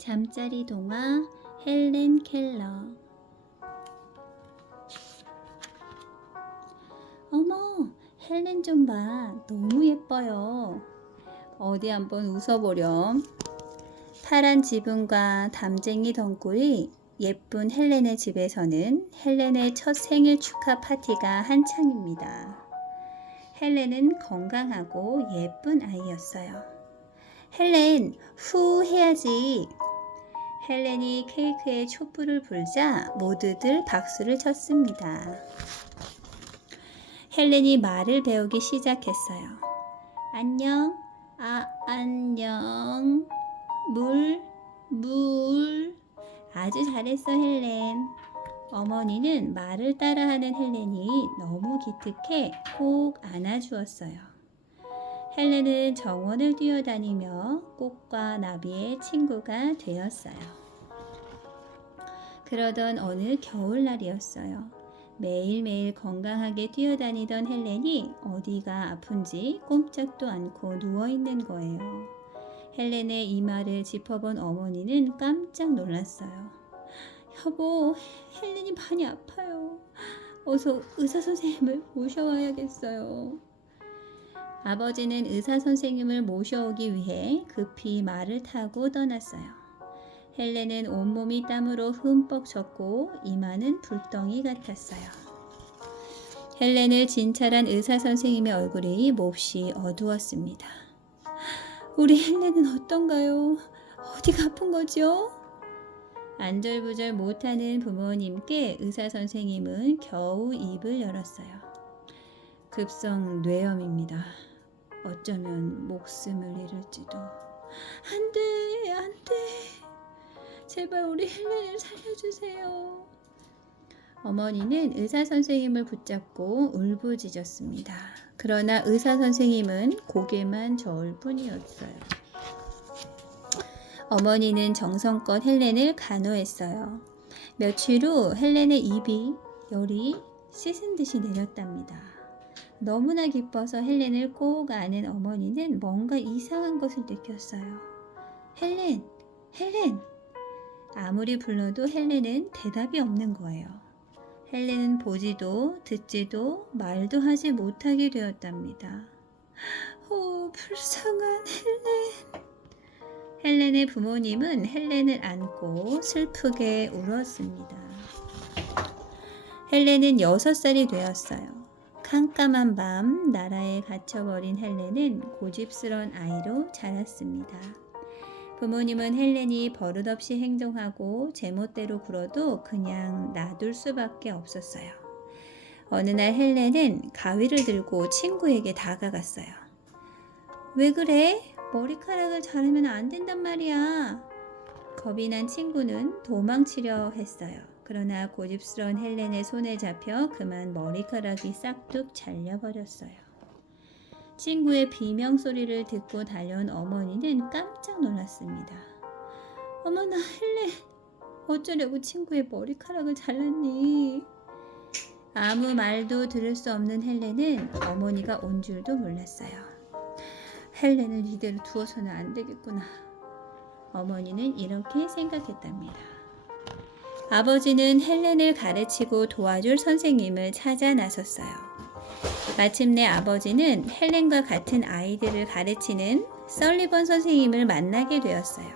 잠자리 동화 헬렌 켈러. 어머, 헬렌 좀 봐. 너무 예뻐요. 어디 한번 웃어보렴. 파란 지붕과 담쟁이 덩굴이 예쁜 헬렌의 집에서는 헬렌의 첫 생일 축하 파티가 한창입니다. 헬렌은 건강하고 예쁜 아이였어요. 헬렌, 후 해야지. 헬렌이 케이크에 촛불을 불자 모두들 박수를 쳤습니다. 헬렌이 말을 배우기 시작했어요. 안녕, 안녕. 물. 아주 잘했어, 헬렌. 어머니는 말을 따라하는 헬렌이 너무 기특해 꼭 안아주었어요. 헬렌은 정원을 뛰어다니며 꽃과 나비의 친구가 되었어요. 그러던 어느 겨울날이었어요. 매일매일 건강하게 뛰어다니던 헬렌이 어디가 아픈지 꼼짝도 않고 누워있는 거예요. 헬렌의 이마를 짚어본 어머니는 깜짝 놀랐어요. 여보, 헬렌이 많이 아파요. 어서 의사 선생님을 모셔와야겠어요. 아버지는 의사 선생님을 모셔오기 위해 급히 말을 타고 떠났어요. 헬렌은 온몸이 땀으로 흠뻑 젖고 이마는 불덩이 같았어요. 헬렌을 진찰한 의사 선생님의 얼굴이 몹시 어두웠습니다. 우리 헬렌은 어떤가요? 어디가 아픈 거죠? 안절부절 못하는 부모님께 의사 선생님은 겨우 입을 열었어요. 급성 뇌염입니다. 어쩌면 목숨을 잃을지도. 안 돼. 제발 우리 헬렌을 살려주세요. 어머니는 의사 선생님을 붙잡고 울부짖었습니다. 그러나 의사 선생님은 고개만 저을 뿐이었어요. 어머니는 정성껏 헬렌을 간호했어요. 며칠 후 헬렌의 입이 열이 씻은 듯이 내렸답니다. 너무나 기뻐서 헬렌을 꼭 안은 어머니는 뭔가 이상한 것을 느꼈어요. 헬렌! 아무리 불러도 헬렌은 대답이 없는 거예요. 헬렌은 보지도 듣지도 말도 하지 못하게 되었답니다. 불쌍한 헬렌. 헬렌의 부모님은 헬렌을 안고 슬프게 울었습니다. 헬렌은 6살이 되었어요. 캄캄한 밤 나라에 갇혀버린 헬렌은 고집스러운 아이로 자랐습니다. 부모님은 헬렌이 버릇없이 행동하고 제멋대로 굴어도 그냥 놔둘 수밖에 없었어요. 어느 날 헬렌은 가위를 들고 친구에게 다가갔어요. 왜 그래? 머리카락을 자르면 안 된단 말이야. 겁이 난 친구는 도망치려 했어요. 그러나 고집스러운 헬렌의 손에 잡혀 그만 머리카락이 싹둑 잘려버렸어요. 친구의 비명소리를 듣고 달려온 어머니는 깜짝 놀랐습니다. 어머나 헬렌, 어쩌려고 친구의 머리카락을 잘랐니? 아무 말도 들을 수 없는 헬렌은 어머니가 온 줄도 몰랐어요. 헬렌을 이대로 두어서는 안 되겠구나. 어머니는 이렇게 생각했답니다. 아버지는 헬렌을 가르치고 도와줄 선생님을 찾아 나섰어요. 마침내 아버지는 헬렌과 같은 아이들을 가르치는 설리번 선생님을 만나게 되었어요.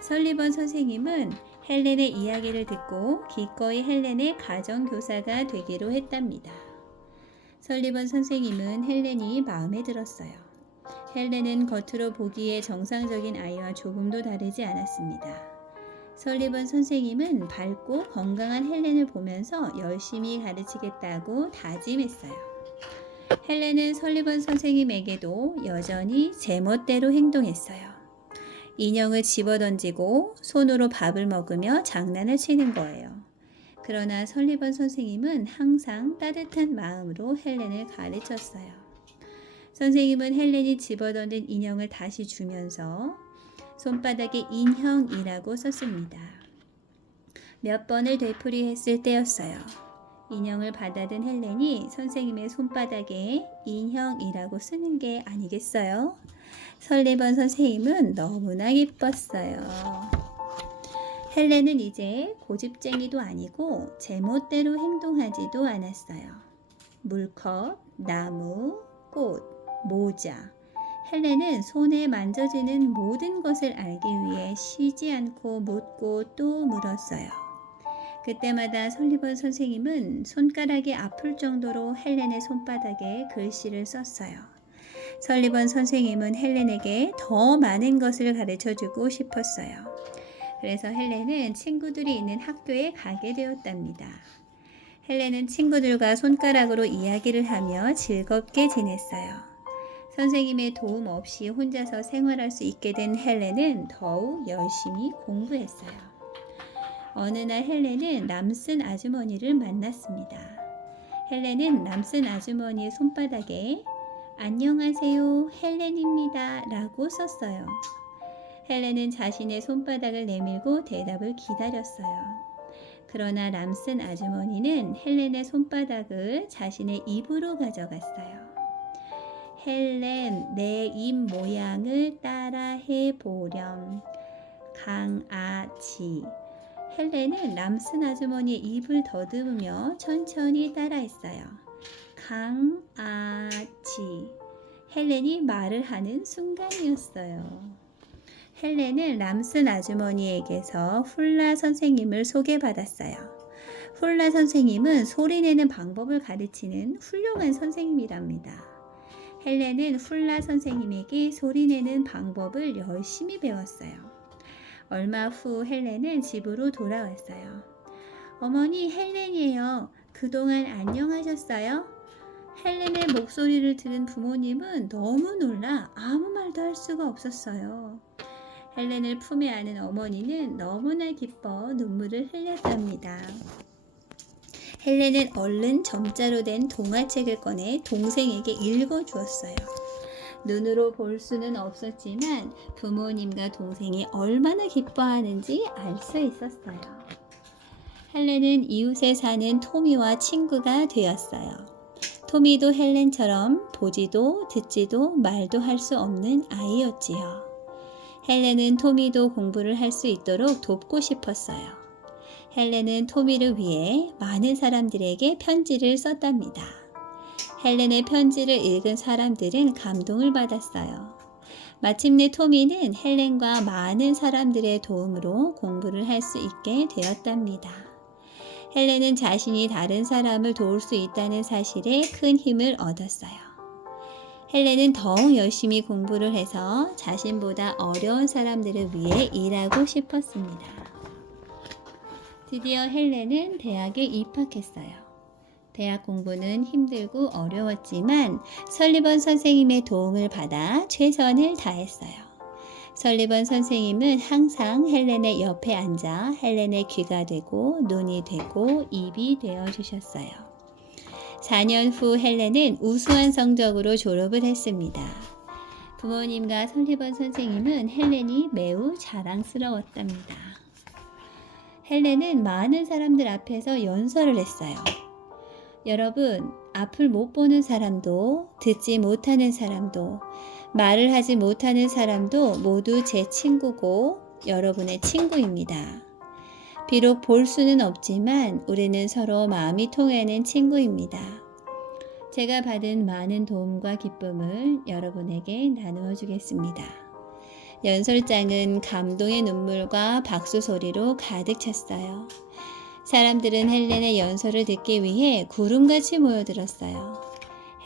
설리번 선생님은 헬렌의 이야기를 듣고 기꺼이 헬렌의 가정교사가 되기로 했답니다. 설리번 선생님은 헬렌이 마음에 들었어요. 헬렌은 겉으로 보기에 정상적인 아이와 조금도 다르지 않았습니다. 설리번 선생님은 밝고 건강한 헬렌을 보면서 열심히 가르치겠다고 다짐했어요. 헬렌은 설리번 선생님에게도 여전히 제멋대로 행동했어요. 인형을 집어던지고 손으로 밥을 먹으며 장난을 치는 거예요. 그러나 설리번 선생님은 항상 따뜻한 마음으로 헬렌을 가르쳤어요. 선생님은 헬렌이 집어던진 인형을 다시 주면서 손바닥에 인형이라고 썼습니다. 몇 번을 되풀이했을 때였어요. 인형을 받아든 헬렌이 선생님의 손바닥에 인형이라고 쓰는 게 아니겠어요? 설리번 선생님은 너무나 기뻤어요. 헬렌은 이제 고집쟁이도 아니고 제멋대로 행동하지도 않았어요. 물컵, 나무, 꽃, 모자. 헬렌은 손에 만져지는 모든 것을 알기 위해 쉬지 않고 묻고 또 물었어요. 그때마다 설리번 선생님은 손가락이 아플 정도로 헬렌의 손바닥에 글씨를 썼어요. 설리번 선생님은 헬렌에게 더 많은 것을 가르쳐주고 싶었어요. 그래서 헬렌은 친구들이 있는 학교에 가게 되었답니다. 헬렌은 친구들과 손가락으로 이야기를 하며 즐겁게 지냈어요. 선생님의 도움 없이 혼자서 생활할 수 있게 된 헬렌은 더욱 열심히 공부했어요. 어느 날 헬렌은 남쓴 아주머니를 만났습니다. 헬렌은 남쓴 아주머니의 손바닥에 안녕하세요, 헬렌입니다 라고 썼어요. 헬렌은 자신의 손바닥을 내밀고 대답을 기다렸어요. 그러나 남쓴 아주머니는 헬렌의 손바닥을 자신의 입으로 가져갔어요. 헬렌, 내 입 모양을 따라해 보렴. 강아지. 헬렌은 남쓴 아주머니의 입을 더듬으며 천천히 따라했어요. 강아지. 헬렌이 말을 하는 순간이었어요. 헬렌은 남쓴 아주머니에게서 훌라 선생님을 소개받았어요. 훌라 선생님은 소리내는 방법을 가르치는 훌륭한 선생님이랍니다. 헬렌은 훌라 선생님에게 소리내는 방법을 열심히 배웠어요. 얼마 후 헬렌은 집으로 돌아왔어요. 어머니, 헬렌이에요. 그동안 안녕하셨어요? 헬렌의 목소리를 들은 부모님은 너무 놀라 아무 말도 할 수가 없었어요. 헬렌을 품에 안은 어머니는 너무나 기뻐 눈물을 흘렸답니다. 헬렌은 얼른 점자로 된 동화책을 꺼내 동생에게 읽어주었어요. 눈으로 볼 수는 없었지만 부모님과 동생이 얼마나 기뻐하는지 알 수 있었어요. 헬렌은 이웃에 사는 토미와 친구가 되었어요. 토미도 헬렌처럼 보지도 듣지도 말도 할 수 없는 아이였지요. 헬렌은 토미도 공부를 할 수 있도록 돕고 싶었어요. 헬렌은 토미를 위해 많은 사람들에게 편지를 썼답니다. 헬렌의 편지를 읽은 사람들은 감동을 받았어요. 마침내 토미는 헬렌과 많은 사람들의 도움으로 공부를 할 수 있게 되었답니다. 헬렌은 자신이 다른 사람을 도울 수 있다는 사실에 큰 힘을 얻었어요. 헬렌은 더욱 열심히 공부를 해서 자신보다 어려운 사람들을 위해 일하고 싶었습니다. 드디어 헬렌은 대학에 입학했어요. 대학 공부는 힘들고 어려웠지만 설리번 선생님의 도움을 받아 최선을 다했어요. 설리번 선생님은 항상 헬렌의 옆에 앉아 헬렌의 귀가 되고 눈이 되고 입이 되어 주셨어요. 4년 후 헬렌은 우수한 성적으로 졸업을 했습니다. 부모님과 설리번 선생님은 헬렌이 매우 자랑스러웠답니다. 헬렌은 많은 사람들 앞에서 연설을 했어요. 여러분, 앞을 못 보는 사람도 듣지 못하는 사람도 말을 하지 못하는 사람도 모두 제 친구고 여러분의 친구입니다. 비록 볼 수는 없지만 우리는 서로 마음이 통하는 친구입니다. 제가 받은 많은 도움과 기쁨을 여러분에게 나누어 주겠습니다. 연설장은 감동의 눈물과 박수 소리로 가득 찼어요. 사람들은 헬렌의 연설을 듣기 위해 구름같이 모여들었어요.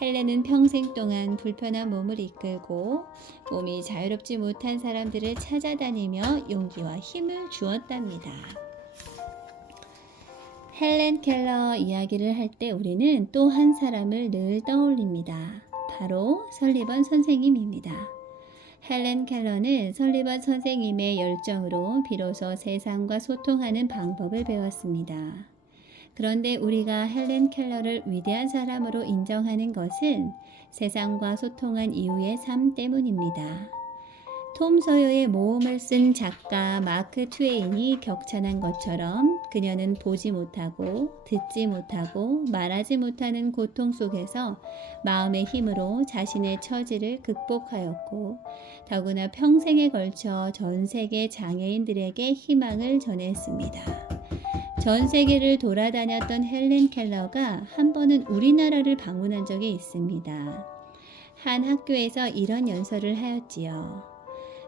헬렌은 평생 동안 불편한 몸을 이끌고 몸이 자유롭지 못한 사람들을 찾아다니며 용기와 힘을 주었답니다. 헬렌 켈러 이야기를 할 때 우리는 또 한 사람을 늘 떠올립니다. 바로 설리번 선생님입니다. 헬렌 켈러는 설리번 선생님의 열정으로 비로소 세상과 소통하는 방법을 배웠습니다. 그런데 우리가 헬렌 켈러를 위대한 사람으로 인정하는 것은 세상과 소통한 이후의 삶 때문입니다. 톰 소여의 모험을 쓴 작가 마크 트웨인이 격찬한 것처럼 그녀는 보지 못하고 듣지 못하고 말하지 못하는 고통 속에서 마음의 힘으로 자신의 처지를 극복하였고 더구나 평생에 걸쳐 전 세계 장애인들에게 희망을 전했습니다. 전 세계를 돌아다녔던 헬렌 켈러가 한 번은 우리나라를 방문한 적이 있습니다. 한 학교에서 이런 연설을 하였지요.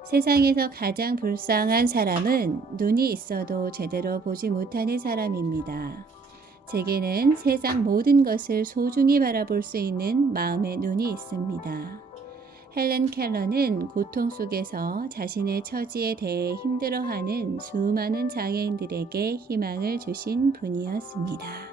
세상에서 가장 불쌍한 사람은 눈이 있어도 제대로 보지 못하는 사람입니다. 제게는 세상 모든 것을 소중히 바라볼 수 있는 마음의 눈이 있습니다. 헬렌 켈러는 고통 속에서 자신의 처지에 대해 힘들어하는 수많은 장애인들에게 희망을 주신 분이었습니다.